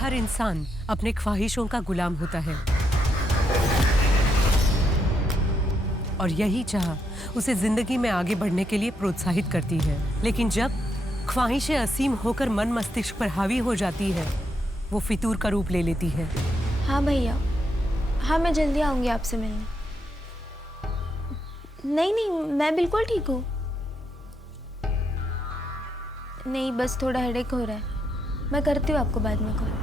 हर इंसान अपने ख्वाहिशों का गुलाम होता है और यही चाह उसे जिंदगी में आगे बढ़ने के लिए प्रोत्साहित करती है। लेकिन जब ख्वाहिशें असीम होकर मन मस्तिष्क पर हावी हो जाती है, वो फितूर का रूप ले लेती है। हाँ भैया, हाँ मैं जल्दी आऊंगी आपसे मिलने। नहीं नहीं, मैं बिल्कुल ठीक हूँ। नहीं, बस थोड़ा हेडेक हो रहा है। मैं करती हूँ आपको बाद में कॉल।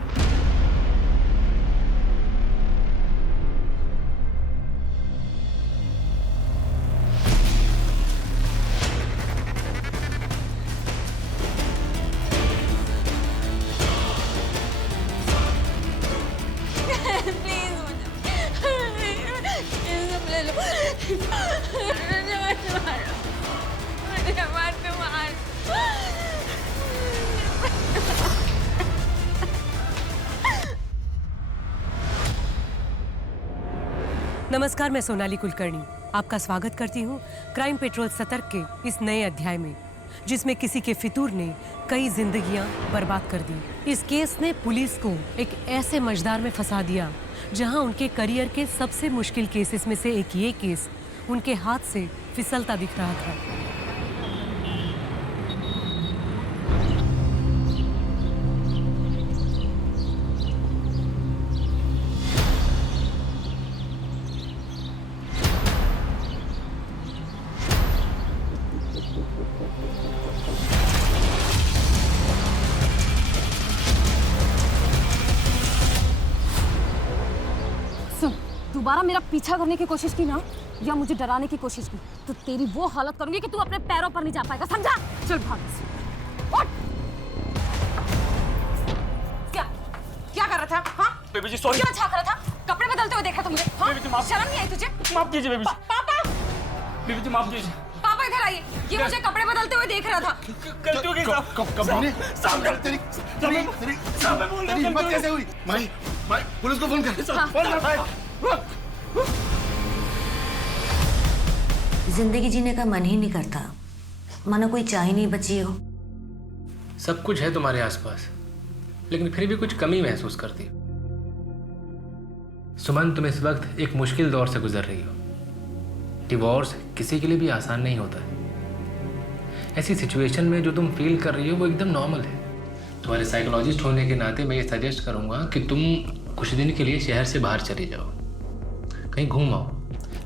नमस्कार, मैं सोनाली कुलकर्णी आपका स्वागत करती हूँ क्राइम पेट्रोल सतर्क के इस नए अध्याय में, जिसमें किसी के फितूर ने कई जिंदगियां बर्बाद कर दी। इस केस ने पुलिस को एक ऐसे मझदार में फंसा दिया जहां उनके करियर के सबसे मुश्किल केसेस में से एक ये केस उनके हाथ से फिसलता दिख रहा था। दोबारा मेरा पीछा करने की कोशिश की ना, या मुझे डराने की कोशिश की, तो तेरी वो हालत करूंगी कि तू अपने पैरों पर नहीं जा पाएगा, समझा? चल भाग से। उठ। क्या क्या कर रहा था? हाँ बेबी जी सॉरी। क्या छा कर रहा था? कपड़े बदलते हुए देखा तुमने? हाँ? बेबी जी माफ। शर्म नहीं आई तुझे? माफ कीजिए बेबी जी। पापा, बेबी जी माफ कीजिए। पापा इधर आइए। ये मुझे कपड़े बदलते हुए देख रहा था। गलती हो गई साहब। सामने तेरी हिम्मत कैसे हुई? माई पुलिस को फोन कर। फोन कर भाई। जिंदगी जीने का मन ही नहीं करता, मानो कोई चाह ही नहीं बची हो। सब कुछ है तुम्हारे आसपास, लेकिन फिर भी कुछ कमी महसूस करती हो। सुमन, तुम इस वक्त एक मुश्किल दौर से गुजर रही हो। डिवोर्स किसी के लिए भी आसान नहीं होता है। ऐसी सिचुएशन में जो तुम फील कर रही हो वो एकदम नॉर्मल है। तुम्हारे साइकोलॉजिस्ट होने के नाते मैं ये सजेस्ट करूंगा कि तुम कुछ दिन के लिए शहर से बाहर चले जाओ, कहीं घूम आओ,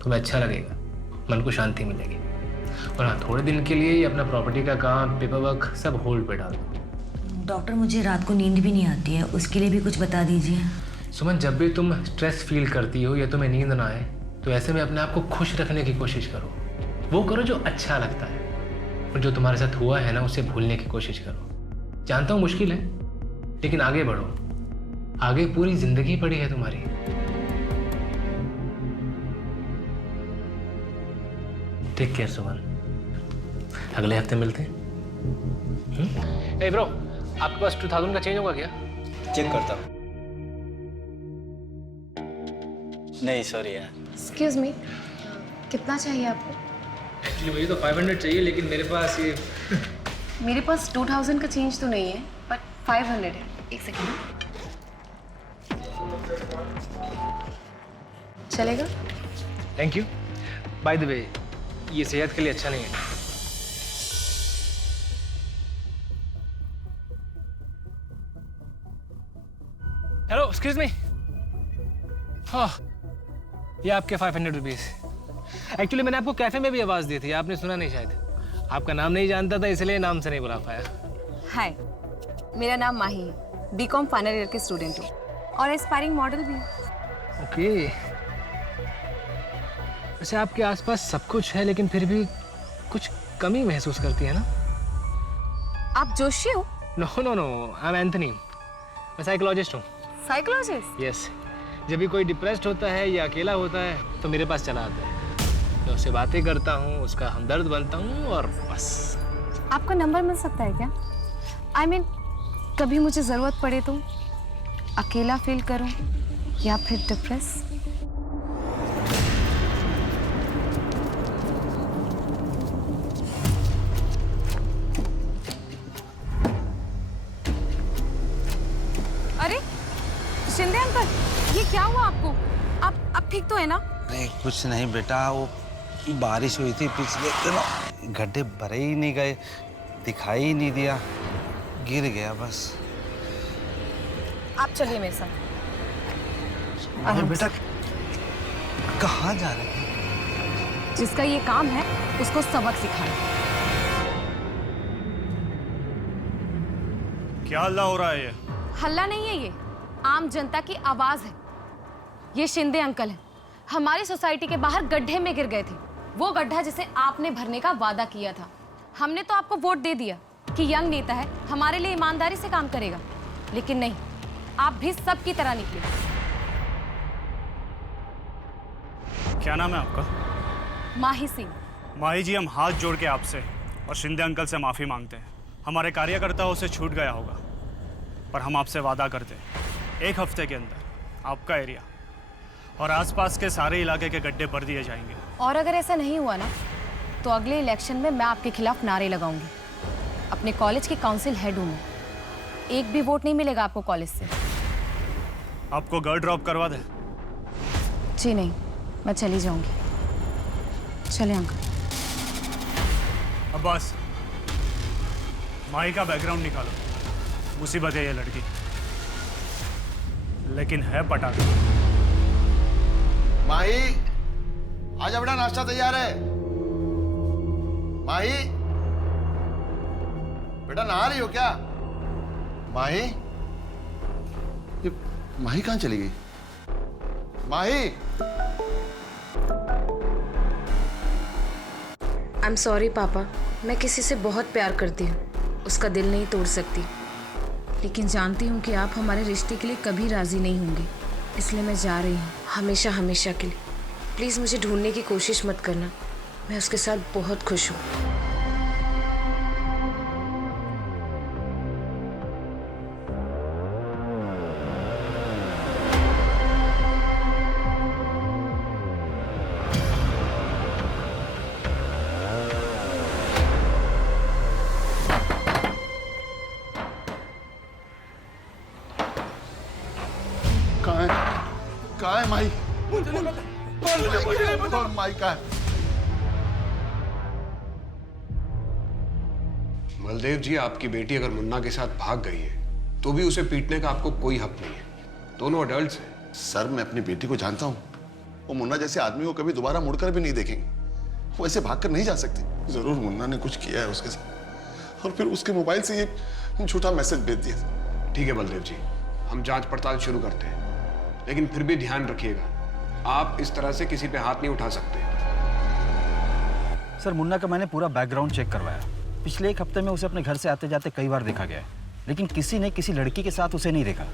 तुम्हें अच्छा लगेगा, मन को शांति मिलेगी। और हाँ, थोड़े दिन के लिए अपना प्रॉपर्टी का काम, पेपर वर्क सब होल्ड पे डाल दो। डॉक्टर, मुझे रात को नींद भी नहीं आती है, उसके लिए भी कुछ बता दीजिए। सुमन, जब भी तुम स्ट्रेस फील करती हो या तुम्हें नींद ना आए, तो ऐसे में अपने आप को खुश रखने की कोशिश करो। वो करो जो अच्छा लगता है, और जो तुम्हारे साथ हुआ है ना, उसे भूलने की कोशिश करो। जानता हूँ मुश्किल है, लेकिन आगे बढ़ो। आगे पूरी जिंदगी पड़ी है तुम्हारी। टेक केयर सुमन, अगले हफ्ते मिलते हैं। ए ब्रो, आपके पास 2000 का चेंज होगा क्या? चेक करता हूँ। नहीं सॉरी यार। एक्सक्यूज मी, कितना चाहिए आपको? एक्चुअली मुझे तो 500 चाहिए, लेकिन मेरे पास ये मेरे पास 2000 का चेंज तो नहीं है, बट 500 है। एक सेकेंड। चलेगा? Thank you. By the way, ये सेहत के लिए अच्छा नहीं है। Hello, excuse me. हाँ, ये आपके 500 रुपीज। एक्चुअली मैंने आपको कैफे में भी आवाज दी थी, आपने सुना नहीं शायद। आपका नाम नहीं जानता था, इसलिए नाम से नहीं बुला पाया। हाय, मेरा नाम माही है, बीकॉम फाइनल ईयर की स्टूडेंट हूँ और एस्पायरिंग मॉडल भी हूँ। ओके। वैसे आपके आसपास सब कुछ है, लेकिन फिर भी कुछ कमी महसूस करती है ना? आप जोशी हो? No no no, I am Anthony. मैं साइकोलॉजिस्ट हूँ। साइकोलॉजिस्ट? यस। जब भी कोई डिप्रेस्ड होता है या अकेला होता है तो मेरे पास चला आता है। मैं उससे बातें करता हूँ, उसका हमदर्द बनता हूँ और बस। आपका नंबर मिल सकता है क्या? आई मीन, कभी मुझे ज़रूरत पड़े तो, अकेला फील करूँ या फिर डिप्रेस। शिंदे अंकल, ये क्या हुआ आपको? आप ठीक तो है ना? नहीं कुछ नहीं बेटा, वो बारिश हुई थी पिछले दिनों, गड्ढे भरे ही नहीं गए, दिखाई ही नहीं दिया, गिर गया बस। आप चलिए मेरे साथ। अरे बेटा कहाँ जा रहे हैं? जिसका ये काम है उसको सबक सिखाना। क्या हल्ला हो रहा है ये? हल्ला नहीं है, ये आम जनता की आवाज है। ये शिंदे अंकल हैं, हमारी सोसाइटी के बाहर गड्ढे में गिर गए थे। वो गड्ढा जिसे आपने भरने का वादा किया था। हमने तो आपको वोट दे दिया कि यंग नेता है, हमारे लिए ईमानदारी से काम करेगा, लेकिन नहीं, आप भी सबकी तरह निकले। क्या नाम है आपका? माही सिंह। माही जी, हम हाथ जोड़ के आपसे और शिंदे अंकल से माफ़ी मांगते हैं। हमारे कार्यकर्ताओं से छूट गया होगा, पर हम आपसे वादा करते हैं 1 हफ्ते के अंदर आपका एरिया और आसपास के सारे इलाके के गड्ढे भर दिए जाएंगे। और अगर ऐसा नहीं हुआ ना, तो अगले इलेक्शन में मैं आपके खिलाफ नारे लगाऊंगी। अपने कॉलेज की काउंसिल हेड हूँ मैं, एक भी वोट नहीं मिलेगा आपको कॉलेज से। आपको घर ड्रॉप करवा दें? जी नहीं, मैं चली जाऊंगी। चले अंकल। अब्बास, माही का बैकग्राउंड निकालो। मुसीबत है ये लड़की, लेकिन है पटाखा। माही आजा बेटा, नाश्ता तैयार है। माही बेटा नहा रही हो क्या? माही, ये माही कहाँ चली गई? माही, आई एम सॉरी पापा, मैं किसी से बहुत प्यार करती हूँ, उसका दिल नहीं तोड़ सकती, लेकिन जानती हूँ कि आप हमारे रिश्ते के लिए कभी राजी नहीं होंगे, इसलिए मैं जा रही हूँ हमेशा हमेशा के लिए। प्लीज़ मुझे ढूंढने की कोशिश मत करना, मैं उसके साथ बहुत खुश हूँ। कहाँ है माही? माही कहाँ है? बलदेव जी, आपकी बेटी अगर मुन्ना के साथ भाग गई है तो भी उसे पीटने का आपको कोई हक नहीं है। दोनों अडल्ट्स हैं। सर मैं अपनी बेटी को जानता हूँ, वो मुन्ना जैसे आदमी को कभी दोबारा मुड़कर भी नहीं देखेंगे। वो ऐसे भागकर नहीं जा सकती। जरूर मुन्ना ने कुछ किया है उसके साथ, और फिर उसके मोबाइल से ये झूठा मैसेज भेज दिया। ठीक है बलदेव जी, हम जांच पड़ताल शुरू करते हैं, लेकिन फिर भी ध्यान रखिएगा, आप इस तरह से किसी पे हाथ नहीं उठा सकते। सर मुन्ना का मैंने पूरा बैकग्राउंड चेक करवाया। पिछले 1 हफ्ते में उसे अपने घर से आते जाते कई बार देखा गया है, लेकिन किसी ने किसी लड़की के साथ उसे नहीं देखा।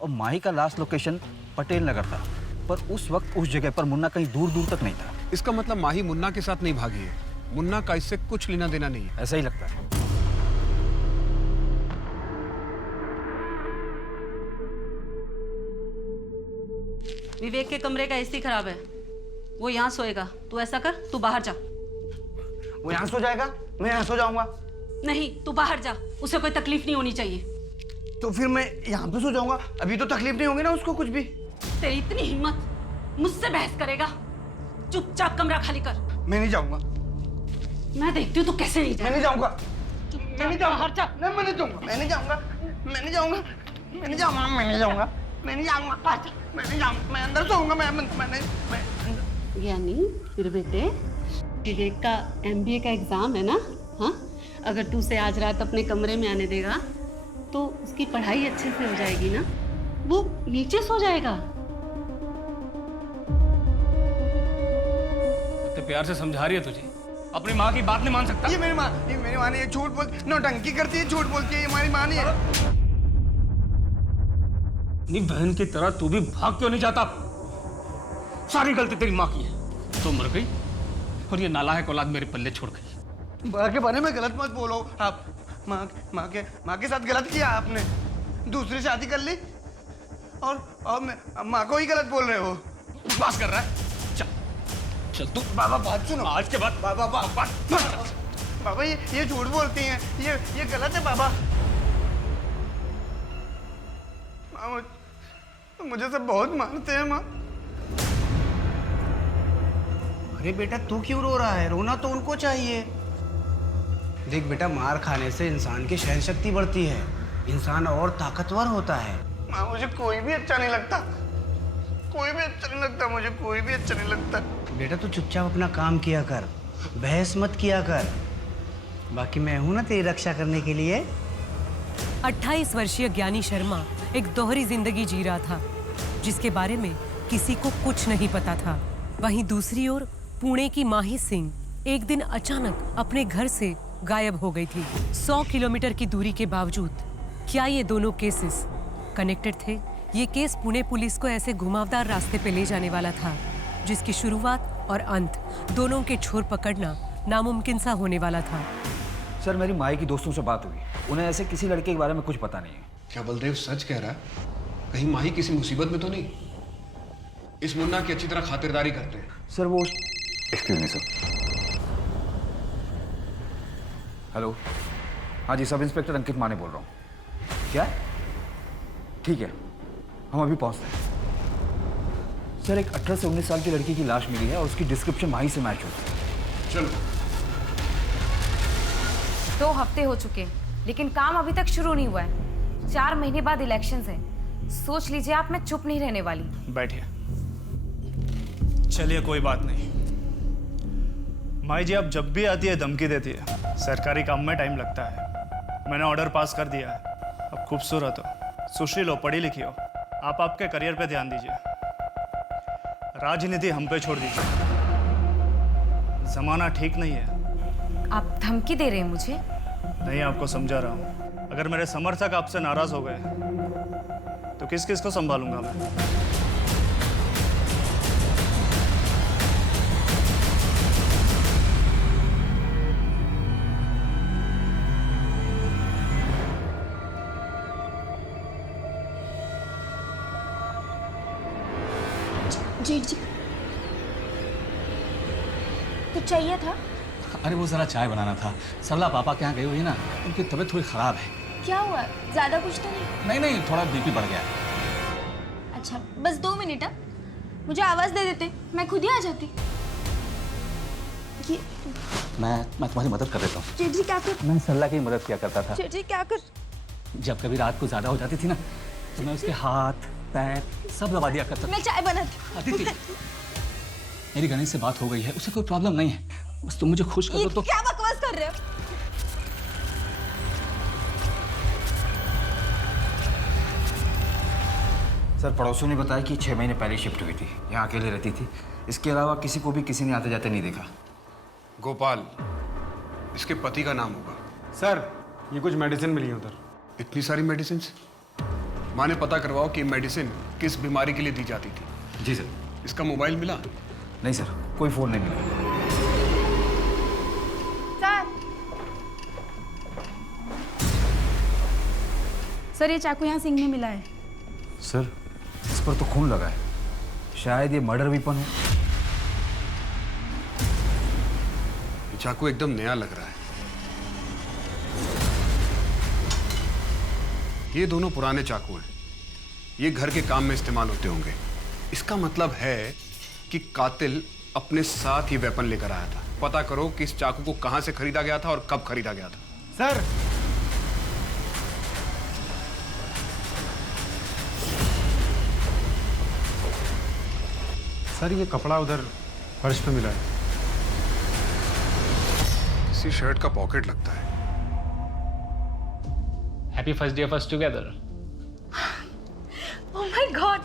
और माही का लास्ट लोकेशन पटेल नगर था, पर उस वक्त उस जगह पर मुन्ना कहीं दूर दूर तक नहीं था। इसका मतलब माही मुन्ना के साथ नहीं भागी है, मुन्ना का इससे कुछ लेना देना नहीं है। ऐसा ही लगता है। विवेक के कमरे का एसी खराब है, वो यहाँ सोएगा। तू ऐसा कर, तू बाहर जा। वो यहाँ सो जाएगा, मैं यहाँ सो जाऊंगा। नहीं, तू बाहर जा, उसे कोई तकलीफ नहीं होनी चाहिए। तो फिर मैं यहाँ पे सो जाऊंगा, अभी तो तकलीफ नहीं होगी ना उसको कुछ भी। तेरी इतनी हिम्मत, मुझसे बहस करेगा? चुपचाप कमरा खाली कर। मैं नहीं जाऊंगा। मैं देखती हूँ तू कैसे नहीं जाएगा। मैं नहीं जाऊंगा। मैं नहीं जाऊंगा। नहीं, मैं नहीं जाऊंगा। मैं नहीं जाऊंगा। मैं नहीं जाऊंगा। मैं नहीं जाऊंगा। मैं नहीं जाऊंगा। मैं नहीं जाऊंगा। मैं नहीं जाऊंगा। मैं अंदर सोऊंगा। मैं यानी फिर बेटे, विवेक का MBA का एग्जाम है ना? हाँ, अगर तू उसे आज रात अपने कमरे में आने देगा तो उसकी पढ़ाई अच्छे से हो जाएगी ना, वो नीचे सो जाएगा। तो प्यार से समझा रही है तुझे, अपनी माँ की बात नहीं मान सकता। ये मेरी माँ नहीं है, झूठ बोल, नौटंकी करती है, झूठ बोलती है, ये हमारी माँ नहीं है। अपनी बहन की तरह तू भी भाग क्यों नहीं जाता? सारी गलती तेरी माँ की है। तो मर गई और ये नालायक औलाद मेरे पल्ले छोड़ गई। माँ के बारे में गलत मत बोलो आप। माँ के साथ गलत किया आपने, दूसरी शादी कर ली और माँ को ही गलत बोल रहे हो। बकवास कर रहा है। चल तू। बाबा बात सुनो। आज के बाद बाबा ये झूठ बोलती हैं, ये गलत है बाबा। मुझे सब बहुत मारते हैं माँ। अरे बेटा तू क्यों रो रहा है? रोना तो उनको चाहिए। देख बेटा, मार खाने से इंसान की सहन शक्ति बढ़ती है, इंसान और ताकतवर होता है। माँ मुझे कोई भी अच्छा नहीं लगता, कोई भी अच्छा नहीं लगता, मुझे कोई भी अच्छा नहीं लगता। बेटा तू चुपचाप अपना काम किया कर, बहस मत किया कर। बाकी मैं हूं ना तेरी रक्षा करने के लिए। 28 वर्षीय ज्ञानी शर्मा एक दोहरी जिंदगी जी रहा था, जिसके बारे में किसी को कुछ नहीं पता था। वहीं दूसरी ओर पुणे की माही सिंह एक दिन अचानक अपने घर से गायब हो गई थी। 100 किलोमीटर की दूरी के बावजूद क्या ये दोनों केसेस कनेक्टेड थे? ये केस पुणे पुलिस को ऐसे घुमावदार रास्ते पे ले जाने वाला था, जिसकी शुरुआत और अंत दोनों के छोर पकड़ना नामुमकिन सा होने वाला था। सर मेरी माई की दोस्तों से बात हुई, उन्हें ऐसे किसी लड़के के बारे में कुछ पता नहीं है। क्या बलदेव सच कह रहा है? कहीं माही किसी मुसीबत में तो नहीं? इस मुन्ना की अच्छी तरह खातिरदारी करते हैं। सर वो एक्सक्यूज मी सर। हेलो, हाँ जी, सब इंस्पेक्टर अंकित माने बोल रहा हूँ। क्या? ठीक है, हम अभी पहुँचते हैं। सर एक 18 से 19 साल की लड़की की लाश मिली है और उसकी डिस्क्रिप्शन माही से मैच होती है। चलो। 2 हफ्ते हो चुके हैं, लेकिन काम अभी तक शुरू नहीं हुआ है। 4 महीने बाद इलेक्शंस हैं। सोच लीजिए आप, मैं चुप नहीं रहने वाली। बैठिए। चलिए कोई बात नहीं। माई जी अब जब भी आती है धमकी देती है। सरकारी काम में टाइम लगता है। मैंने ऑर्डर पास कर दिया है। अब खूबसूरत हो, सुशील हो, पढ़ी लिखी हो, आप आपके करियर पे ध्यान दीजिए। राजनीति हम पे छोड़ दीजिए। जमाना ठीक नहीं है। आप धमकी दे रहे हैं मुझे? नहीं, आपको समझा रहा हूँ। अगर मेरे समर्थक आपसे नाराज हो गए तो किस किस को संभालूंगा मैं? जेठ जी, कुछ चाहिए था? अरे वो जरा चाय बनाना था। सरला पापा के यहाँ गई हुई है ना, उनकी तबीयत थोड़ी खराब है। क्या हुआ? ज्यादा कुछ तो नहीं? नहीं नहीं, थोड़ा बीपी बढ़ गया है। अच्छा बस 2 मिनट। मुझे आवाज दे देते, मैं खुद ही आ जाती। ये मैं तुम्हारी मदद कर देता हूँ। जेठ जी क्या कर? मैं सरला की मदद किया करता था। जेठ जी क्या कर? जब कभी रात को ज्यादा हो जाती थी ना, तो मैं उसके हाथ पैर सब दबा दिया करता था। मैं चाय बनाती। अदिति, मेरी गणेश से बात हो गई है, उसे कोई प्रॉब्लम नहीं है। बस तुम मुझे खुश कर दो तो। क्या बकवास कर रहे हो? सर पड़ोसियों ने बताया कि 6 महीने पहले शिफ्ट हुई थी, यहाँ अकेले रहती थी। इसके अलावा किसी को भी किसी ने आते जाते नहीं देखा। गोपाल, इसके पति का नाम होगा। सर ये कुछ मेडिसिन मिली है उधर। इतनी सारी मेडिसिन? माँ ने पता करवाओ कि मेडिसिन किस बीमारी के लिए दी जाती थी। जी सर। इसका मोबाइल मिला? नहीं सर, कोई फोन नहीं मिला। सर ये चाकू यहाँ सिंह में मिला है। सर इस पर तो खून लगा है, शायद ये मर्डर वेपन हो। ये चाकू एकदम नया लग रहा है। ये दोनों पुराने चाकू हैं। ये घर के काम में इस्तेमाल होते होंगे। इसका मतलब है कि कातिल अपने साथ ही वेपन लेकर आया था। पता करो कि इस चाकू को कहां से खरीदा गया था और कब खरीदा गया था। सर सर ये कपड़ा उधर फर्श पे मिला है। किसी शर्ट का पॉकेट लगता है। Happy first day of us together. Oh my God,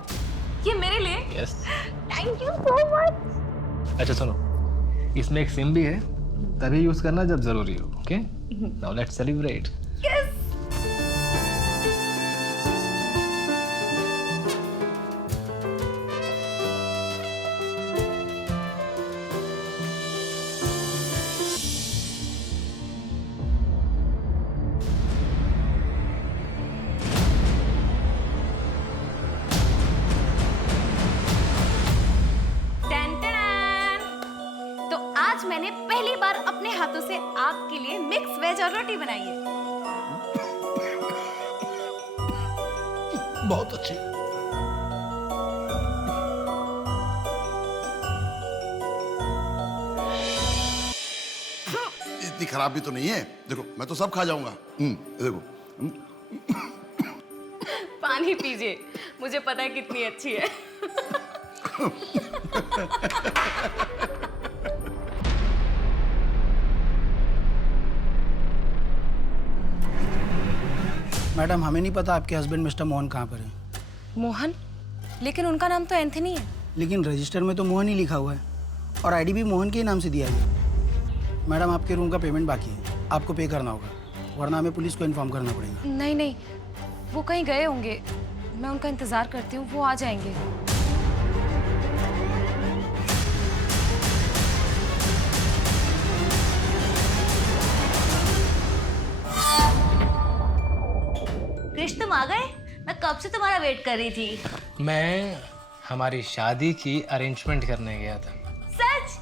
ये मेरे लिए? Yes. Thank you so much. अच्छा सुनो, इसमें एक सिम भी है, तभी यूज करना जब जरूरी हो। Okay, now let's celebrate. Yes. मैंने पहली बार अपने हाथों से आपके लिए मिक्स वेज और रोटी बनाई है। बहुत अच्छी। इतनी खराब भी तो नहीं है। देखो मैं तो सब खा जाऊंगा। देखो। पानी पीजिए, मुझे पता है कितनी अच्छी है। मैडम हमें नहीं पता आपके हस्बैंड मिस्टर मोहन कहाँ पर है। मोहन? लेकिन उनका नाम तो एंथनी है। लेकिन रजिस्टर में तो मोहन ही लिखा हुआ है और आईडी भी मोहन के ही नाम से दिया है। मैडम आपके रूम का पेमेंट बाकी है, आपको पे करना होगा, वरना हमें पुलिस को इन्फॉर्म करना पड़ेगा। नहीं नहीं, वो कहीं गए होंगे, मैं उनका इंतजार करती हूँ, वो आ जाएंगे। कृष्ण तुम आ गए? मैं कब से तुम्हारा वेट कर रही थी। मैं हमारी शादी की अरेंजमेंट करने गया था। सच?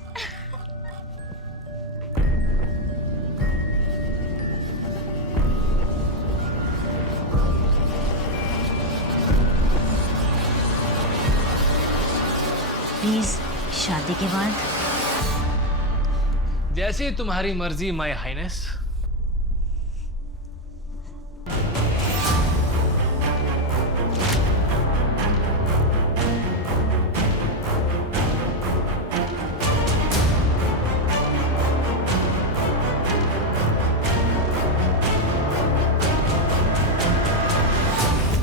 प्लीज शादी के बाद? जैसी तुम्हारी मर्जी माय हाइनेस।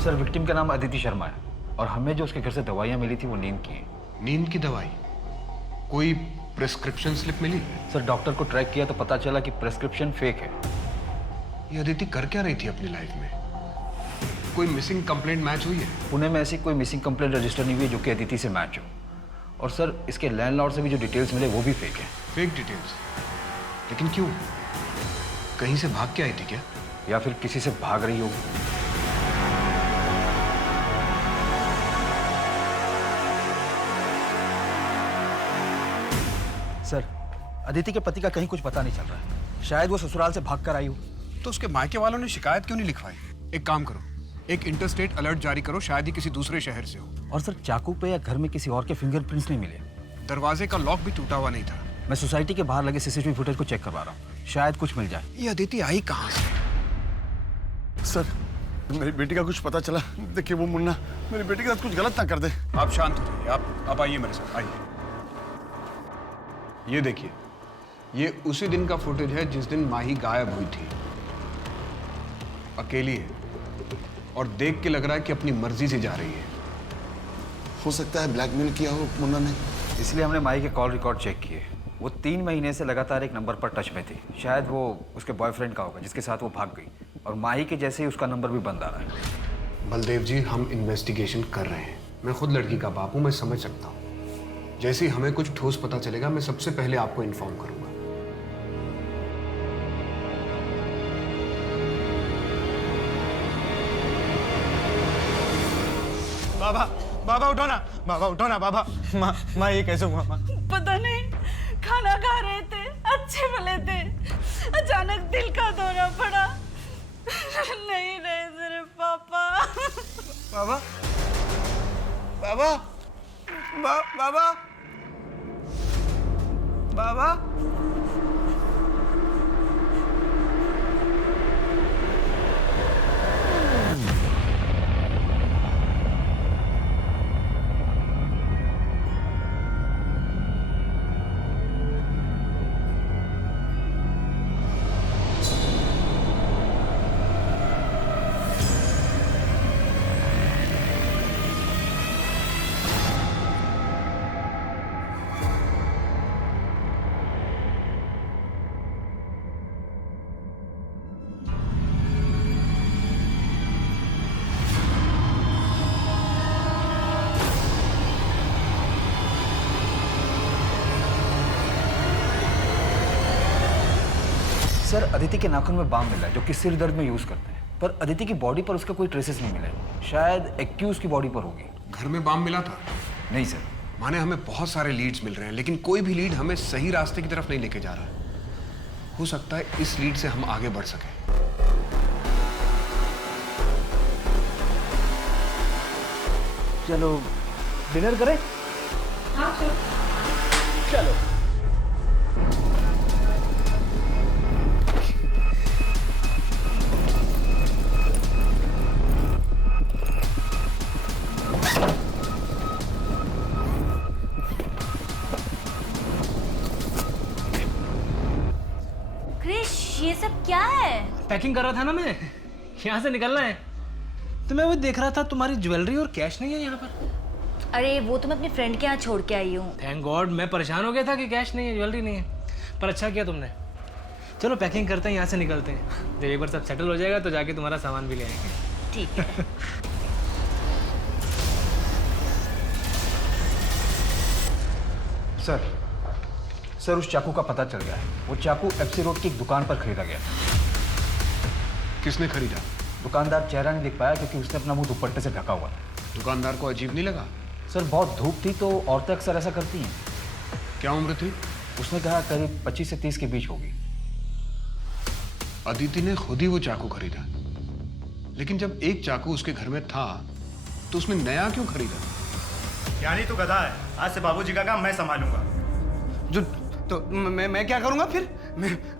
सर विक्टिम का नाम अदिति शर्मा है और हमें जो उसके घर से दवाइयाँ मिली थी वो नींद की हैं। नींद की दवाई? कोई प्रिस्क्रिप्शन स्लिप मिली? सर डॉक्टर को ट्रैक किया तो पता चला कि प्रिस्क्रिप्शन फेक है। ये अदिति कर क्या रही थी अपनी लाइफ में? कोई मिसिंग कंप्लेंट मैच हुई है? पुणे में ऐसी कोई मिसिंग कंप्लेंट रजिस्टर नहीं हुई जो कि अदिति से मैच हो। और सर इसके लैंडलॉर्ड से भी जो डिटेल्स मिले वो भी फेक है। Fake details? लेकिन क्यों? कहीं से भाग के आई थी क्या? या फिर किसी से भाग रही होगी। सर अदिति के पति का कहीं कुछ पता नहीं चल रहा है, शायद वो ससुराल से भाग कर आई हो। तो उसके मायके वालों ने शिकायत क्यों नहीं लिखवाई? एक काम करो, एक इंटरस्टेट अलर्ट जारी करो, शायद ही किसी दूसरे शहर से हो। और सर चाकू पे या घर में किसी और के फिंगरप्रिंट्स नहीं मिले। दरवाजे का लॉक भी टूटा हुआ नहीं था। मैं सोसाइटी के बाहर लगे सीसीटीवी फुटेज को चेक करवा रहा हूँ, शायद कुछ मिल जाए। ये अदिति आई कहाँ से? सर मेरी बेटी का कुछ पता चला। देखिए वो मुन्ना मेरी बेटी के साथ कुछ गलत ना कर दे। आप शांत हो जाइए, आप आइए मेरे साथ, आइए। ये देखिए, ये उसी दिन का फुटेज है जिस दिन माही गायब हुई थी। अकेली है और देख के लग रहा है कि अपनी मर्जी से जा रही है। हो सकता है ब्लैकमेल किया हो मुन्ना ने, इसलिए हमने माही के कॉल रिकॉर्ड चेक किए। वो 3 महीने से लगातार एक नंबर पर टच में थी, शायद वो उसके बॉयफ्रेंड का होगा जिसके साथ वो भाग गई। और माही के जैसे ही उसका नंबर भी बंद आ रहा है। बलदेव जी हम इन्वेस्टिगेशन कर रहे हैं, मैं खुद लड़की का बाप हूं, मैं समझ सकता हूं। जैसे ही हमें कुछ ठोस पता चलेगा मैं सबसे पहले आपको इन्फॉर्म करूंगा। बाबा बाबा उठो ना, बाबा उठो ना बाबा। माँ ये कैसे हुआ माँ? पता नहीं, खाना खा रहे थे, अच्छे भले थे, अचानक दिल का दौरा पड़ा। नहीं रहे तेरे पापा। बाबा बाबा बाबा बाबा सर अदिति के नाखून में बाम मिला है जो कि सिर दर्द में यूज करते हैं, पर अदिति की बॉडी पर उसका कोई ट्रेसेस नहीं मिले। शायद एक्यूज की बॉडी पर होगी। घर में बाम मिला था? नहीं सर। माने हमें बहुत सारे लीड्स मिल रहे हैं लेकिन कोई भी लीड हमें सही रास्ते की तरफ नहीं लेके जा रहा है। हो सकता है इस लीड से हम आगे बढ़ सकें। चलो डिनर करें? चलो। पैकिंग कर रहा था ना मैं, यहाँ से निकलना है। तो मैं वो देख रहा था तुम्हारी ज्वेलरी और कैश नहीं है यहाँ पर। अरे वो तो मैं अपनी फ्रेंड के यहाँ छोड़ के आई हूँ। थैंक गॉड, मैं परेशान हो गया था कि कैश नहीं है, ज्वेलरी नहीं है, पर अच्छा किया तुमने। चलो पैकिंग करते हैं, यहाँ से निकलते हैं। जब एक बार सब सेटल हो जाएगा तो जाके तुम्हारा सामान भी ले आएंगे। ठीक है। सर उस चाकू का पता चल गया है। वो चाकू एफसी रोड की एक दुकान पर खरीदा गया। किसने खरीदा? दुकानदार चेहरा नहीं देख पाया क्योंकि उसने अपना मुंह दुपट्टे से ढका हुआ था। दुकानदार को अजीब नहीं लगा? सर बहुत धूप थी तो औरतें अक्सर ऐसा करती हैं। क्या उम्र थी? उसने कहा करीब 25 से 30 के बीच होगी। अदिति ने खुद ही वो चाकू खरीदा, लेकिन जब एक चाकू उसके घर में था तो उसने नया क्यों खरीदा? यानी तू गधा है, आज से बाबूजी का काम मैं संभालूंगा। जो तो मैं क्या करूंगा फिर?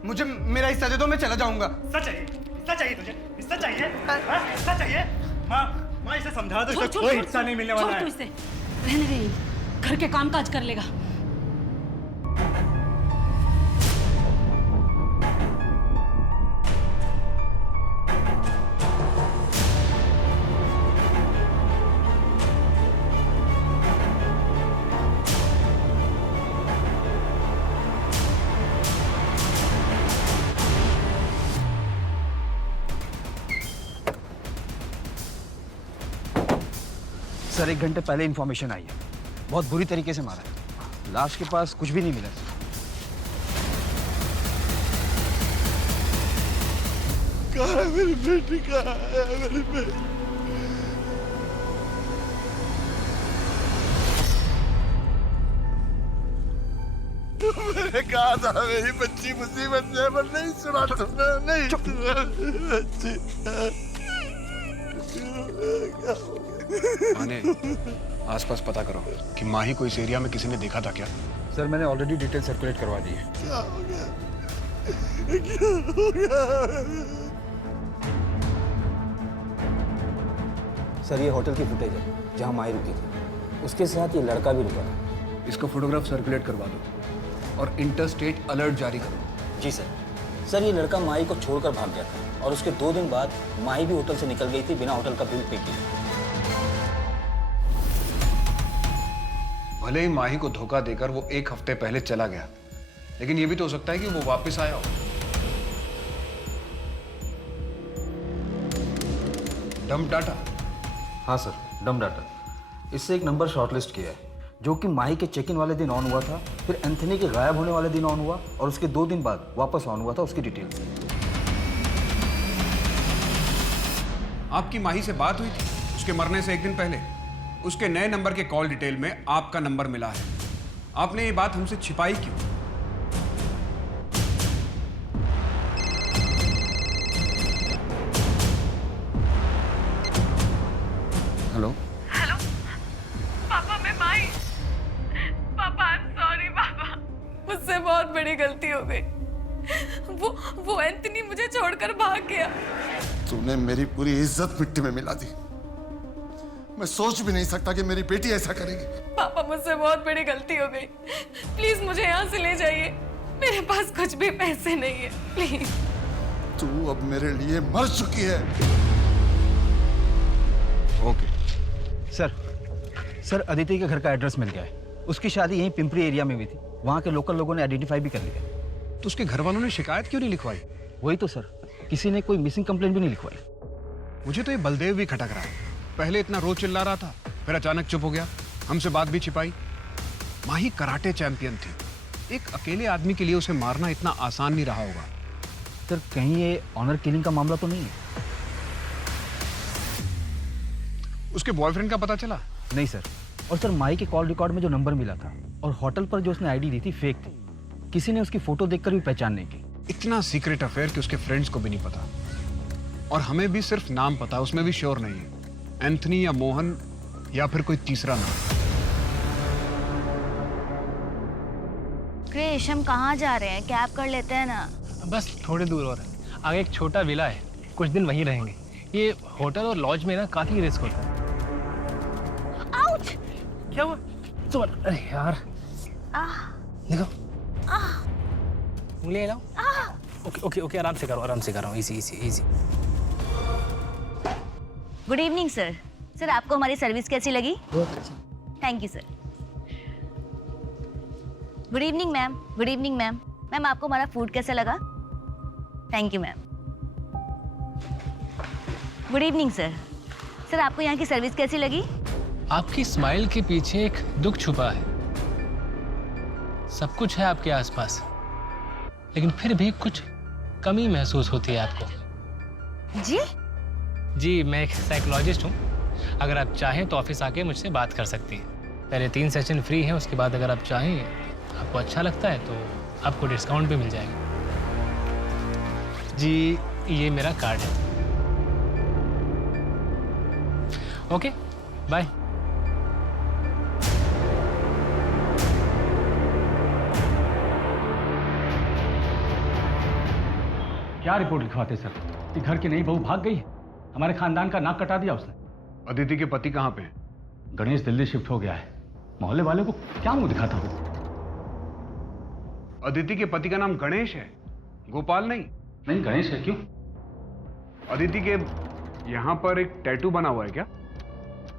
मुझे मेरा हिस्सा दे दो, मैं चला जाऊंगा। हिस्सा चाहिए? हिस्सा चाहिए तुझे? हिस्सा चाहिए? हाँ? हिस्सा चाहिए? माँ इसे समझा दो, इसे कोई हिस्सा नहीं मिलने वाला है। छोड़ तू इसे, रहने दे, घर के काम काज कर लेगा। सर 1 घंटे पहले इन्फॉर्मेशन आई है, बहुत बुरी तरीके से मारा है। लाश के पास कुछ भी नहीं मिला। कहाँ है मेरी बेटी? कहाँ है मेरी बेटी? मैंने कहा था मेरी बच्ची मुसीबत में, पर नहीं सुना तुमने। नहीं सुना बच्ची। माने आसपास पता करो कि माही को इस एरिया में किसी ने देखा था क्या? सर मैंने ऑलरेडी डिटेल सर्कुलेट करवा दी है। क्या हो गया? क्या हो गया? सर ये होटल की फुटेज है जहाँ माही रुकी थी, उसके साथ ये लड़का भी रुका था। इसका फोटोग्राफ सर्कुलेट करवा दो और इंटरस्टेट अलर्ट जारी करो। जी सर। सर ये लड़का माही को छोड़कर भाग गया था और उसके 2 दिन बाद माही भी होटल से निकल गई थी बिना होटल का बिल पे किए। भले ही माही को धोखा देकर वो 1 हफ्ते पहले चला गया, लेकिन ये भी तो हो सकता है कि वो वापस आया हो। Dump data? हाँ सर, डंप डाटा। इससे एक नंबर शॉर्टलिस्ट किया है जो कि माही के चेक इन वाले दिन ऑन हुआ था, फिर एंथनी के गायब होने वाले दिन ऑन हुआ और उसके 2 दिन बाद वापस ऑन हुआ था। उसकी डिटेल आपकी माही से बात हुई थी उसके मरने से 1 दिन पहले? उसके नए नंबर के कॉल डिटेल में आपका नंबर मिला है। आपने ये बात हमसे छिपाई क्यों? हेलो हेलो पापा, मैं माही। पापा आई एम सॉरी पापा, मुझसे बहुत बड़ी गलती हो गई। वो एंथनी मुझे छोड़कर भाग गया। तूने मेरी पूरी इज्जत मिट्टी में मिला दी। मैं सोच भी नहीं सकता कि मेरी बेटी ऐसा करेगी। पापा मुझसे बहुत बड़ी गलती हो गई, प्लीज मुझे यहाँ से ले जाइए। मेरे पास कुछ भी पैसे नहीं है, प्लीज। तू अब मेरे लिए मर चुकी है। ओके सर अदिति के घर का एड्रेस मिल गया है। उसकी शादी यहीं पिंपरी एरिया में हुई थी। वहाँ के लोकल लोगों ने आइडेंटिफाई भी कर लिया। तो उसके घर वालों ने शिकायत क्यों नहीं लिखवाई? वही तो सर, किसी ने कोई मिसिंग कंप्लेंट भी नहीं लिखवाई। मुझे तो ये बलदेव भी खटक रहा है। पहले इतना रोज चिल्ला रहा था, फिर अचानक चुप हो गया, हमसे बात भी छिपाई। माही कराटे चैंपियन थी, एक अकेले आदमी के लिए उसे मारना इतना आसान नहीं रहा होगा। सर कहीं ये ऑनर किलिंग का मामला तो नहीं है? उसके बॉयफ्रेंड का पता चला? नहीं सर। और सर माही के कॉल रिकॉर्ड में जो नंबर मिला था और होटल पर जो उसने आईडी दी थी फेक थी। किसी ने उसकी फोटो देखकर भी पहचान नहीं की। इतना सीक्रेट अफेयर कि उसके फ्रेंड्स को भी नहीं पता, और हमें भी सिर्फ नाम पता, उसमें भी श्योर नहीं है एंथनी या मोहन या फिर कोई तीसरा नाम। क्रिश, हम कहाँ जा रहे हैं? कैब कर लेते हैं ना। बस थोड़ी दूर और है, आगे एक छोटा विला है, कुछ दिन वहीं रहेंगे। ये होटल और लॉज में ना काफी रिस्क होता है। आउच! क्या हुआ? अरे यार देखो, उंगली हिलाओ। ओके, आराम से करो, easy. Good evening sir. Sir आपको हमारी सर्विस कैसी लगी? Thank you sir. Good evening ma'am. Ma'am आपको हमारा फूड कैसा लगा? Thank you ma'am. Good evening sir. Sir आपको यहाँ की सर्विस कैसी लगी? आपकी स्माइल के पीछे एक दुख छुपा है। सब कुछ है आपके आसपास, लेकिन फिर भी कुछ कमी महसूस होती है आपको। जी, मैं एक साइकोलॉजिस्ट हूँ। अगर आप चाहें तो ऑफिस आके मुझसे बात कर सकती हैं। पहले 3 सेशन फ्री हैं, उसके बाद अगर आप चाहें, आपको अच्छा लगता है तो आपको डिस्काउंट भी मिल जाएगा। जी, ये मेरा कार्ड है। Okay, bye. क्या रिपोर्ट लिखवाते सर कि घर की नई बहू भाग गई है? हमारे खानदान का नाक कटा दिया उसने। अदिति के पति कहाँ पे हैं? गणेश दिल्ली शिफ्ट हो गया है। मोहल्ले वाले को क्या मुंह दिखाता हूँ? अदिति के पति का नाम गणेश है, गोपाल नहीं? नहीं, गणेश है। क्यों? अदिति के यहाँ पर एक टैटू बना हुआ है क्या?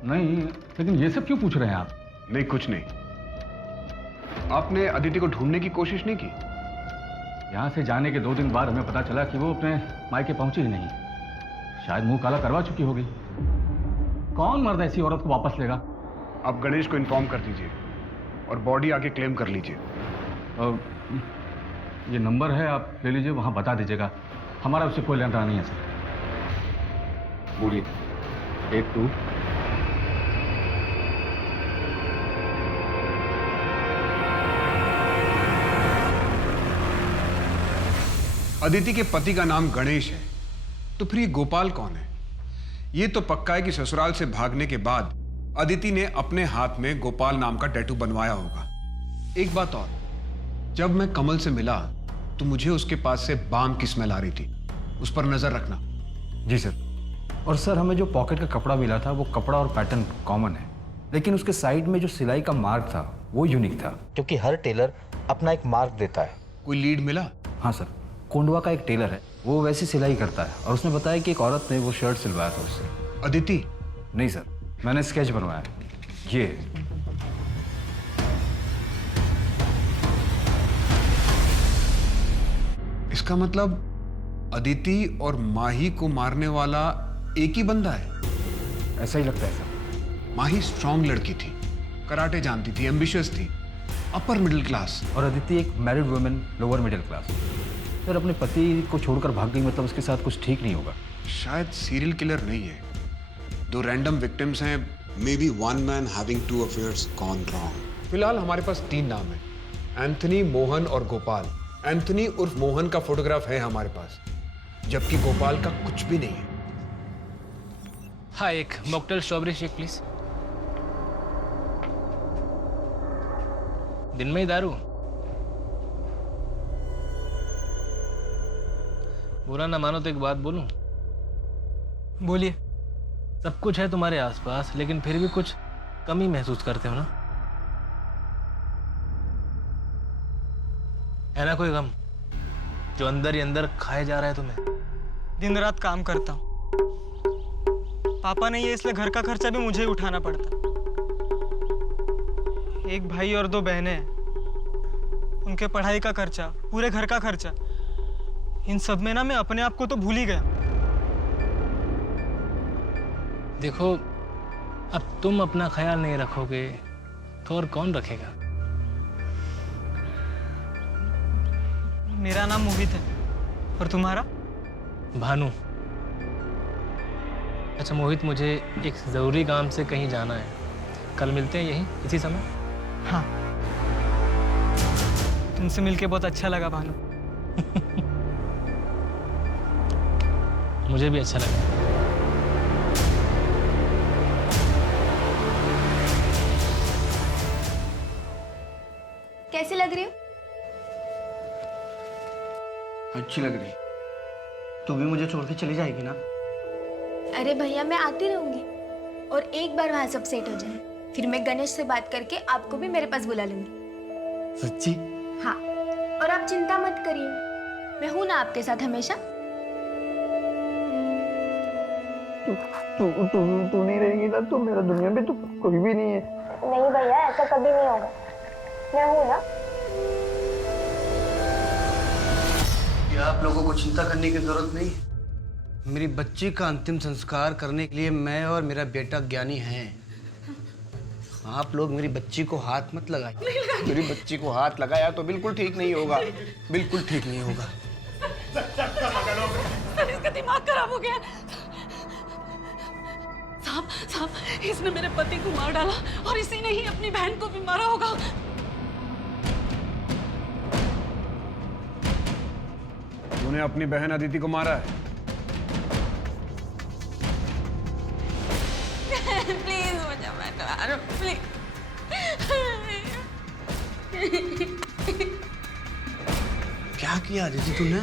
नहीं, लेकिन ये सब क्यों पूछ रहे हैं आप? नहीं, कुछ नहीं। आपने अदिति को ढूंढने की कोशिश नहीं की? यहाँ से जाने के 2 दिन बाद हमें पता चला कि वो अपने मायके पहुंची ही नहीं। शायद मुंह काला करवा चुकी होगी। कौन मर्द ऐसी औरत को वापस लेगा? आप गणेश को इन्फॉर्म कर दीजिए और बॉडी आके क्लेम कर लीजिए। और ये नंबर है, आप ले लीजिए, वहां बता दीजिएगा। हमारा उससे कोई लेना नहीं है सर। बोलिए। 82 अदिति के पति का नाम गणेश है, तो फिर ये गोपाल कौन है? ये तो पक्का है कि ससुराल से भागने के बाद अदिति ने अपने हाथ में गोपाल नाम का टैटू बनवाया होगा। एक बात और, जब मैं कमल से मिला तो मुझे उसके पास से बाम की स्मेल आ रही थी। उस पर नजर रखना। जी सर। और सर, हमें जो पॉकेट का कपड़ा मिला था वो कपड़ा और पैटर्न कॉमन है, लेकिन उसके साइड में जो सिलाई का मार्क था वो यूनिक था, क्योंकि हर टेलर अपना एक मार्क देता है। कोई लीड मिला? हाँ सर, कोंडवा का एक टेलर है, वो वैसी सिलाई करता है, और उसने बताया कि एक औरत ने वो शर्ट सिलवाया था उससे। अदिति? नहीं सर, मैंने स्केच बनवाया। ये इसका मतलब अदिति और माही को मारने वाला एक ही बंदा है? ऐसा ही लगता है सर। माही स्ट्रांग लड़की थी, कराटे जानती थी, एम्बिशियस थी, अपर मिडिल क्लास। और अदिति एक married women, lower middle class. Sir, अपने पति को छोड़कर भाग गई, मतलब उसके साथ कुछ ठीक नहीं होगा। शायद सीरियल किलर नहीं है, 2 रैंडम विक्टिम्स हैं। May be one man having 2 affairs gone wrong. फिलहाल हमारे पास 3 नाम है, एंथनी, मोहन और गोपाल। एंथनी उर्फ मोहन का फोटोग्राफ है हमारे पास, जबकि गोपाल का कुछ भी नहीं है। हाँ, एक मॉकटेल स्ट्रॉबेरी शेक प्लीज। दिन में ही दारू? बुरा ना मानो तो एक बात बोलूं? बोलिए। सब कुछ है तुम्हारे आसपास, लेकिन फिर भी कुछ कमी महसूस करते हो ना? है ना कोई गम जो अंदर ही अंदर खाए जा रहा है तुम्हें? दिन रात काम करता हूँ, पापा नहीं है इसलिए घर का खर्चा भी मुझे ही उठाना पड़ता। एक भाई और 2 बहनें हैं, उनके पढ़ाई का खर्चा, पूरे घर का खर्चा, इन सब में ना मैं अपने आप को तो भूल ही गया। देखो, अब तुम अपना ख्याल नहीं रखोगे तो और कौन रखेगा? मेरा नाम मोहित है, और तुम्हारा? भानु। अच्छा मोहित, मुझे एक ज़रूरी काम से कहीं जाना है, कल मिलते हैं यहीं इसी समय? हाँ, तुमसे मिलके बहुत अच्छा लगा भानु। मुझे भी अच्छा लगा। कैसी लग रही हो? अच्छी लग रही। तू भी मुझे छोड़ के चली जाएगी ना? अरे भैया, मैं आती रहूंगी, और एक बार वहां सब सेट हो जाए फिर मैं गणेश से बात करके आपको भी मेरे पास बुला लूंगी। सच्ची? हाँ, और आप चिंता मत करिए, मैं हूं ना आपके साथ हमेशा। तू नहीं रहेगी ना तो मेरा दुनिया में तो कोई भी नहीं है। नहीं भैया, ऐसा कभी नहीं होगा, मैं हूं ना। क्या आप लोगों को चिंता करने की जरूरत नहीं। मेरी बच्ची का अंतिम संस्कार करने के लिए मैं और मेरा बेटा ज्ञानी हैं। आप लोग मेरी बच्ची को हाथ मत लगाए। मेरी बच्ची को हाथ लगाया तो बिल्कुल ठीक नहीं होगा, बिल्कुल ठीक नहीं होगा। सर, इसका दिमाग खराब हो गया। साहब, इसने मेरे पति को मार डाला और इसी ने ही अपनी बहन को भी मारा होगा। तूने अपनी बहन अदिति को मारा है? प्लीज मुझे मत मारो, प्लीज। क्या किया अदिति तूने?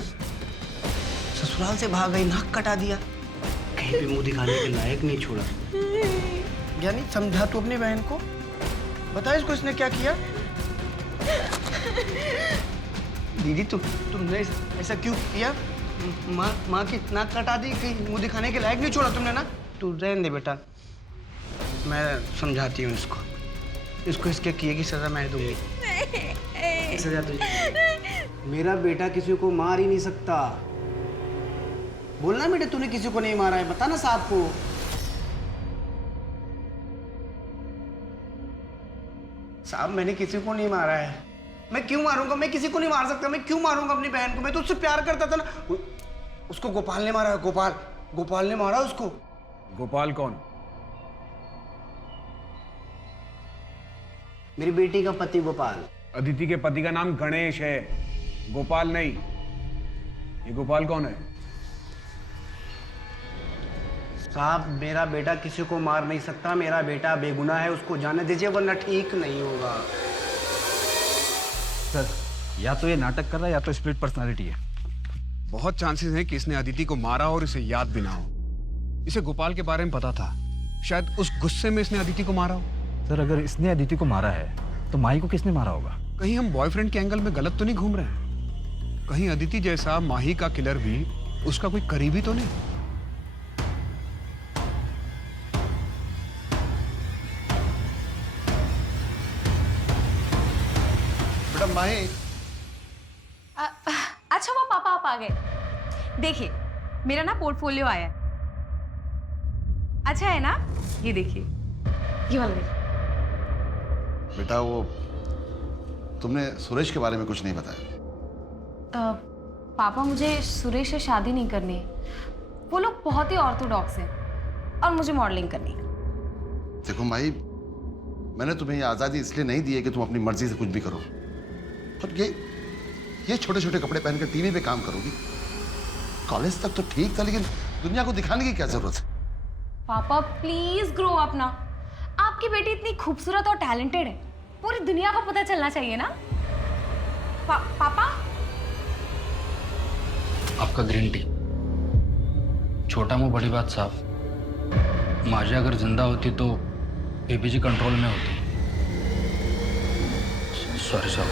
ससुराल से भाग गई, नाक कटा दिया, कहीं भी मुंह दिखाने के लायक नहीं छोड़ा। ज्ञानी, समझा तू अपनी बहन को, बता इसको इसने क्या किया। दीदी तुमने ऐसा क्यों किया? माँ की नाक कटा दी, कहीं मुंह दिखाने के लायक नहीं छोड़ा तुमने ना। तू रहने दे बेटा, मैं समझाती हूँ इसको इसके किए की सजा मैं दूंगी। सजा तुझे। मेरा बेटा किसी को मार ही नहीं सकता। बोलना बेटा तूने किसी को नहीं मारा है, बता ना साहब को। साहब मैंने किसी को नहीं मारा है। मैं क्यों मारूंगा? मैं किसी को नहीं मार सकता। मैं क्यों मारूंगा अपनी बहन को? मैं तो उससे प्यार करता था ना। उसको गोपाल ने मारा है। गोपाल ने मारा उसको। गोपाल कौन? मेरी बेटी का पति गोपाल। अदिति के पति का नाम गणेश है, गोपाल नहीं। ये गोपाल कौन है? साहब मेरा बेटा किसी को मार नहीं सकता। मेरा बेटा बेगुनाह है, उसको जाने दीजिए वरना ठीक नहीं होगा। सर, या तो ये नाटक कर रहा है या तो स्प्लिट पर्सनालिटी है। बहुत चांसेस हैं कि इसने अदिति को मारा और इसे याद भी ना हो। इसे गोपाल के बारे में पता था, शायद उस गुस्से में इसने अदिति को मारा हो। सर, अगर इसने अदिति को मारा है तो माही को किसने मारा होगा? कहीं हम बॉयफ्रेंड के एंगल में गलत तो नहीं घूम रहे हैं? कहीं अदिति जैसा माही का किलर भी उसका कोई करीबी तो नहीं? बेटा माही। अच्छा वो पापा आप आ गए। देखिए मेरा ना पोर्टफोलियो आया है। अच्छा है ना? ये देखिए, ये वाला देखिए। बेटा वो तुमने सुरेश के बारे में कुछ नहीं बताया। पापा मुझे सुरेश से शादी नहीं करनी है। वो लोग बहुत ही ऑर्थोडॉक्स हैं और मुझे मॉडलिंग करनी है। देखो माही, मैंने तुम्हें ये आज़ादी इसलिए नहीं दी है कि तुम अपनी मर्जी से कुछ भी करो। और ये छोटे छोटे कपड़े पहनकर टीवी पे काम करोगी। कॉलेज तक तो ठीक था, लेकिन दुनिया को दिखाने की क्या जरूरत है? पापा प्लीज ग्रो अप ना। आपकी बेटी इतनी खूबसूरत और टैलेंटेड है, पूरी दुनिया को पता चलना चाहिए ना। पापा आपका ग्रीन टी। छोटा मुंह बड़ी बात साहब। माजा अगर जिंदा होती तो बेबी जी कंट्रोल में होती। सॉरी साहब।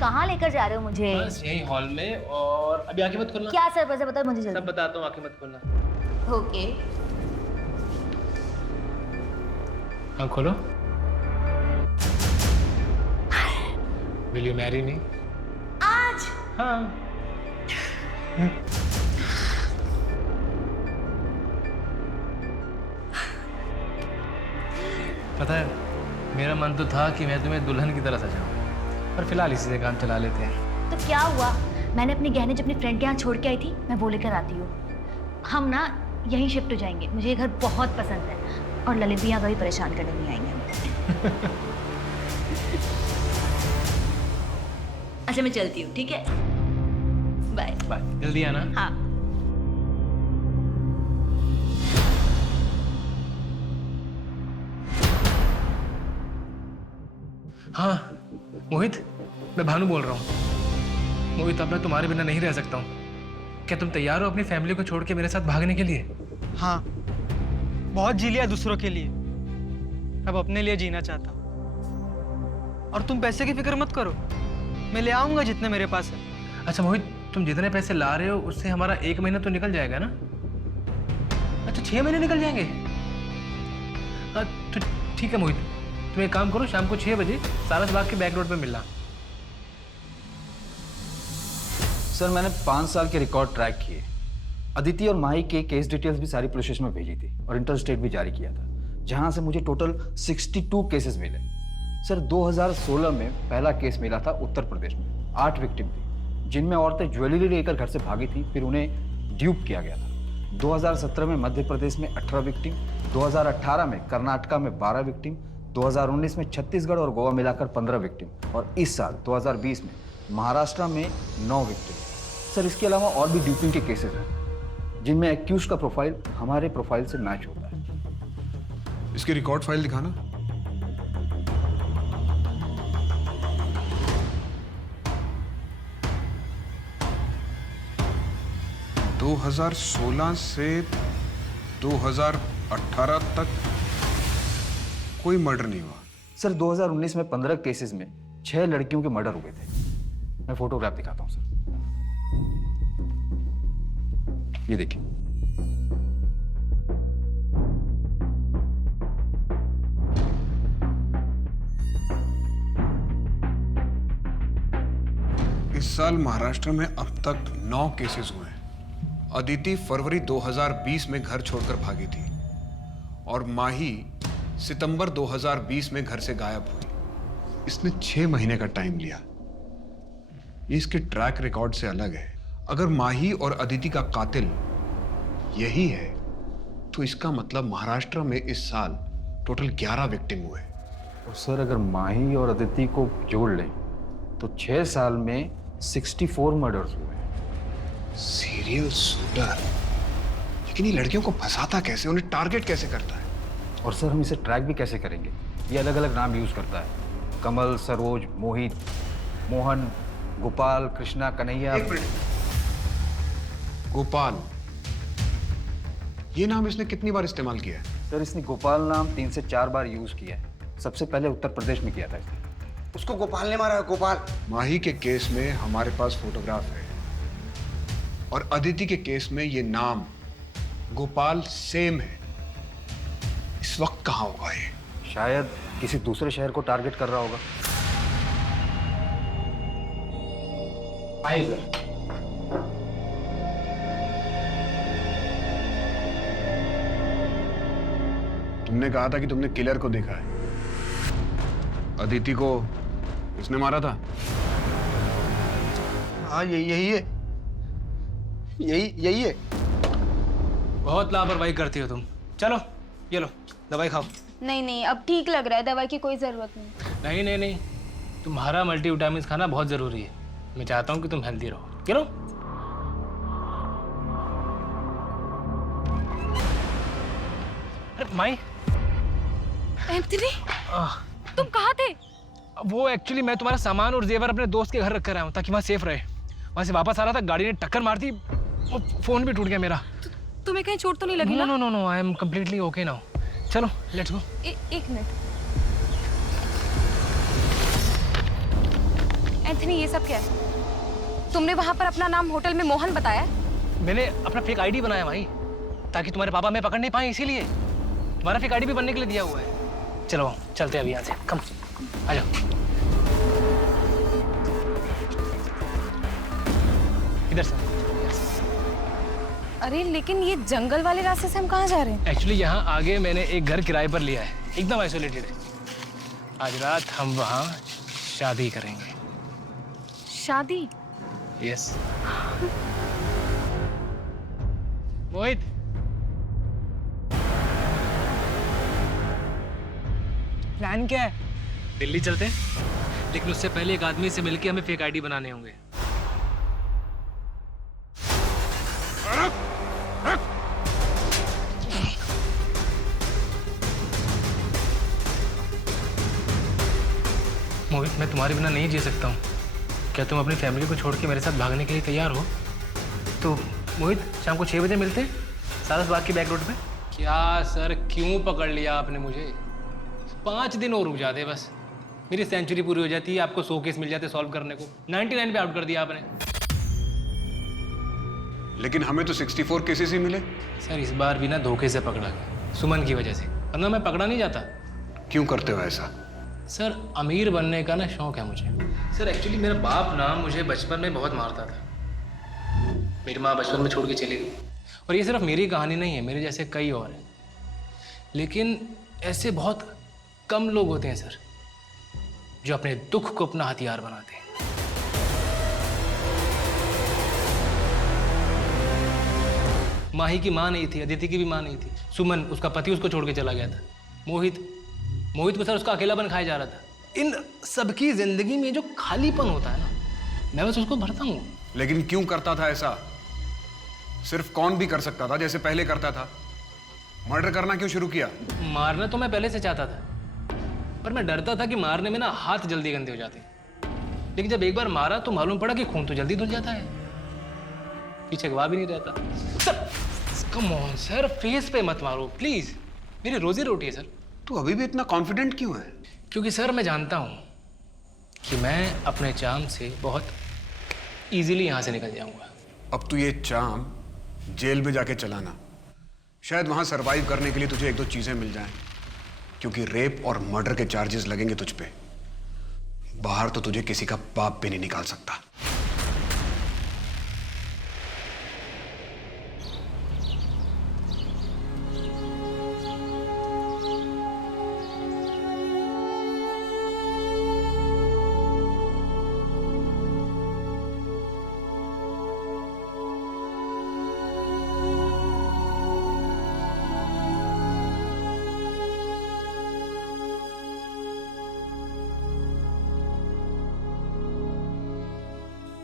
कहाँ लेकर जा रहे हो मुझे? बस यही हॉल में। और अभी आंखें मत खोलना। क्या सरप्राइज है बताओ मुझे जल्दी। सब बताता हूँ, आंखें मत खोलना। ओके। हाँ खोलो। Will you marry me? आज? हाँ। पता है मेरा मन तो था कि मैं तुम्हें दुल्हन की तरह सजाऊं, पर फिलहाल इसी से काम चला लेते हैं। तो क्या हुआ? मैंने अपनी गहने जब अपनी फ्रेंड के यहाँ छोड़ के आई थी, मैं वो लेकर आती हूँ। हम ना यहीं शिफ्ट हो जाएंगे। मुझे ये घर बहुत पसंद है और ललित भी यहाँ कभी परेशान करने नहीं आएंगे। अच्छा मैं चलती हूँ, ठीक है? Bye bye. जल्दी आना। हाँ। हाँ मोहित, मैं भानु बोल रहा हूँ। मोहित अब मैं तुम्हारे बिना नहीं रह सकता हूँ। क्या तुम तैयार हो अपनी फैमिली को छोड़ के मेरे साथ भागने के लिए? हाँ, बहुत जी लिया दूसरों के लिए, अब अपने लिए जीना चाहता हूँ। और तुम पैसे की फिक्र मत करो, मैं ले आऊंगा जितने मेरे पास है। अच्छा मोहित, तुम जितने पैसे ला रहे हो उससे हमारा 1 महीना तो निकल जाएगा ना? अच्छा 6 महीने निकल जाएंगे? तो ठीक है मोहित, तुम एक काम करो, शाम को 6 बजे सारस बाग के बैक रोड पे मिलना। सर मैंने 5 साल के रिकॉर्ड ट्रैक किए। अदिति और माही के केस डिटेल्स भी सारी पुलिस स्टेशन में भेजी थी और इंटरस्टेट भी जारी किया था, जहां से मुझे टोटल 62 केसेस मिले। सर 2016 में पहला केस मिला था उत्तर प्रदेश में, 8 विक्टिम थी, जिनमें औरतें ज्वेलरी लेकर घर से भागी थी, फिर उन्हें ड्यूप किया गया था। 2017 में मध्य प्रदेश में 18 विक्टिम, 2018 में कर्नाटका में 12 विक्टिम, 2019 में छत्तीसगढ़ और गोवा मिलाकर 15 विक्टिम, और इस साल 2020 में महाराष्ट्र में 9 विक्टिम। सर इसके अलावा और भी ड्यूपिंग के केसेस हैं, जिनमें एक्यूज का प्रोफाइल हमारे प्रोफाइल से मैच होता है। इसकी रिकॉर्ड फाइल दिखाना। तो 2016 से 2018 तक कोई मर्डर नहीं हुआ। सर 2019 में 15 केसेस में 6 लड़कियों के मर्डर हुए थे। मैं फोटोग्राफ दिखाता हूं सर, ये देखिए। इस साल महाराष्ट्र में अब तक 9 केसेस हुए हैं। अदिति फरवरी 2020 में घर छोड़कर भागी थी और माही सितंबर 2020 में घर से गायब हुई। इसने 6 महीने का टाइम लिया। ये इसके ट्रैक रिकॉर्ड से अलग है। अगर माही और अदिति का कातिल यही है तो इसका मतलब महाराष्ट्र में इस साल टोटल 11 विक्टिम हुए। और सर अगर माही और अदिति को जोड़ लें तो 6 साल में 64 मर्डर्स हुए। सीरियल शूटर, लेकिन ये लड़कियों को फंसाता कैसे, उन्हें टारगेट कैसे करता है? और सर हम इसे ट्रैक भी कैसे करेंगे? ये अलग अलग नाम यूज करता है, कमल, सरोज, मोहित, मोहन, गोपाल, कृष्णा, कन्हैया। गोपाल, ये नाम इसने कितनी बार इस्तेमाल किया है? सर इसने गोपाल नाम 3 से 4 बार यूज किया है। सबसे पहले उत्तर प्रदेश में किया था इसने। उसको गोपाल ने मारा है, गोपाल। माही के केस में हमारे पास फोटोग्राफ है और अदिति के केस में ये नाम गोपाल सेम है। इस वक्त कहां होगा ये? शायद किसी दूसरे शहर को टारगेट कर रहा होगा। आइए सर। तुमने कहा था कि तुमने किलर को देखा है। अदिति को इसने मारा था? हाँ यही है, यही है। बहुत लापरवाही करती हो तुम। चलो ये लो दवाई खाओ। नहीं नहीं, अब ठीक लग रहा है, दवाई की कोई जरूरत नहीं। नहीं, तुम्हारा मल्टीविटामिन खाना बहुत जरूरी है। मैं चाहता हूँ कि तुम हेल्दी रहो। चलो। अरे माई। एंथनी, तुम कहाँ थे? वो एक्चुअली मैं तुम्हारा सामान और जेवर अपने दोस्त के घर रख कर आया हूँ ताकि वहाँ सेफ रहे। वहाँ से वापस आ रहा था, गाड़ी ने टक्कर मार दी, फोन भी टूट गया मेरा। तुम्हें कहीं चोट तो नहीं लगी? No, I am completely okay now. चलो लेट्स गो। एक मिनट एंथनी, ये सब क्या है? तुमने वहां पर अपना नाम होटल में मोहन बताया? मैंने अपना फेक आईडी बनाया भाई, ताकि तुम्हारे पापा मैं पकड़ नहीं पाए, इसीलिए तुम्हारा फेक आईडी भी बनने के लिए दिया हुआ है। चलो चलते हैं अभी यहाँ से। कम आ जाओ। इधर से। अरे लेकिन ये जंगल वाले रास्ते से हम कहाँ जा रहे हैं? एक्चुअली यहाँ आगे मैंने एक घर किराए पर लिया है, एकदम आइसोलेटेड है। आज रात हम वहाँ शादी करेंगे। शादी? यस। मोहित, प्लान क्या है? दिल्ली चलते हैं, लेकिन उससे पहले एक आदमी से मिलके हमें फेक आईडी बनाने होंगे। मोहित, मैं तुम्हारे बिना नहीं जी सकता हूँ। क्या तुम अपनी फैमिली को छोड़ के मेरे साथ भागने के लिए तैयार हो? तो मोहित, शाम को 6 बजे मिलते हैं सारस बाग की बैक रोड पे। क्या सर, क्यों पकड़ लिया आपने मुझे? 5 दिन और रुक जाते बस, मेरी सेंचुरी पूरी हो जाती है, आपको 100 केस मिल जाते सॉल्व करने को। 99 पे आउट कर दिया आपने। लेकिन हमें तो 64 केसेस ही मिले। सर इस बार भी ना धोखे से पकड़ा गया, सुमन की वजह से, वरना मैं पकड़ा नहीं जाता। क्यों करते हो ऐसा? सर अमीर बनने का ना शौक है मुझे। सर एक्चुअली मेरा बाप ना मुझे बचपन में बहुत मारता था। मेरी माँ बचपन में छोड़ के चली गई। और ये सिर्फ मेरी कहानी नहीं है, मेरे जैसे कई और हैं। लेकिन ऐसे बहुत कम लोग होते हैं सर, जो अपने दुख को अपना हथियार बनाते हैं। माही की माँ नहीं थी, अदिति की भी माँ नहीं थी। सुमन, उसका पति उसको छोड़ के चला गया था। मोहित को सर उसका अकेलापन खाया जा रहा था। इन सबकी जिंदगी में जो खालीपन होता है ना, मैं बस उसको भरता हूँ। लेकिन क्यों करता था ऐसा? सिर्फ कौन भी कर सकता था जैसे पहले करता था। मर्डर करना क्यों शुरू किया? मारना तो मैं पहले से चाहता था, पर मैं डरता था कि मारने में ना हाथ जल्दी गंदे हो जाते। लेकिन जब एक बार मारा तो मालूम पड़ा कि खून तो जल्दी धुल जाता है, पीछे गवाह भी नहीं रहता। Sir come on sir, face पे मत मारो प्लीज, मेरी रोजी रोटी है सर। तू अभी भी इतना कॉन्फिडेंट क्यों है? क्योंकि सर मैं जानता हूं कि मैं अपने चाम से बहुत इजीली यहां से निकल जाऊंगा। अब तू ये चाम जेल में जाके चलाना, शायद वहां सरवाइव करने के लिए तुझे 1-2 चीजें मिल जाएं, क्योंकि रेप और मर्डर के चार्जेस लगेंगे तुझ पे। बाहर तो तुझे किसी का बाप भी नहीं निकाल सकता।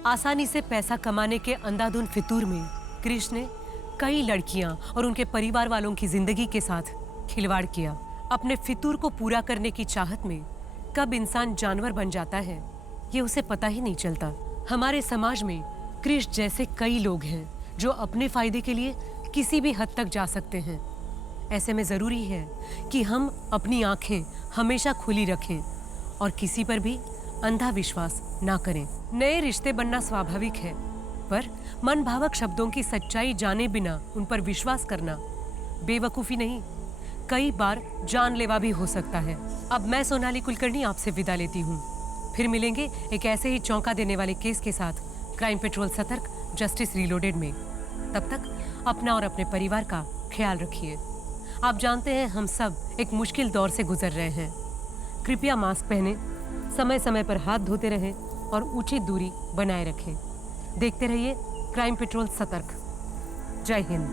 आसानी से पैसा कमाने के अंधाधुन फितूर में कृष्ण ने कई लड़कियां और उनके परिवार वालों की जिंदगी के साथ खिलवाड़ किया। अपने फितूर को पूरा करने की चाहत में कब इंसान जानवर बन जाता है, ये उसे पता ही नहीं चलता। हमारे समाज में कृष्ण जैसे कई लोग हैं जो अपने फायदे के लिए किसी भी हद तक जा सकते हैं। ऐसे में जरूरी है कि हम अपनी आंखें हमेशा खुली रखें और किसी पर भी अंधा विश्वास ना करें। नए रिश्ते बनना स्वाभाविक है, पर मन भावक शब्दों की सच्चाई जाने बिना उन पर विश्वास करना बेवकूफी नहीं, कई बार जानलेवा भी हो सकता है। अब मैं सोनाली कुलकर्णी आपसे विदा लेती हूँ। फिर मिलेंगे एक ऐसे ही चौंका देने वाले केस के साथ क्राइम पेट्रोल सतर्क, जस्टिस रीलोडेड में। तब तक अपना और अपने परिवार का ख्याल रखिए। आप जानते हैं हम सब एक मुश्किल दौर से गुजर रहे हैं। कृपया मास्क पहने, समय समय पर हाथ धोते रहें और उचित दूरी बनाए रखें। देखते रहिए क्राइम पेट्रोल सतर्क। जय हिंद।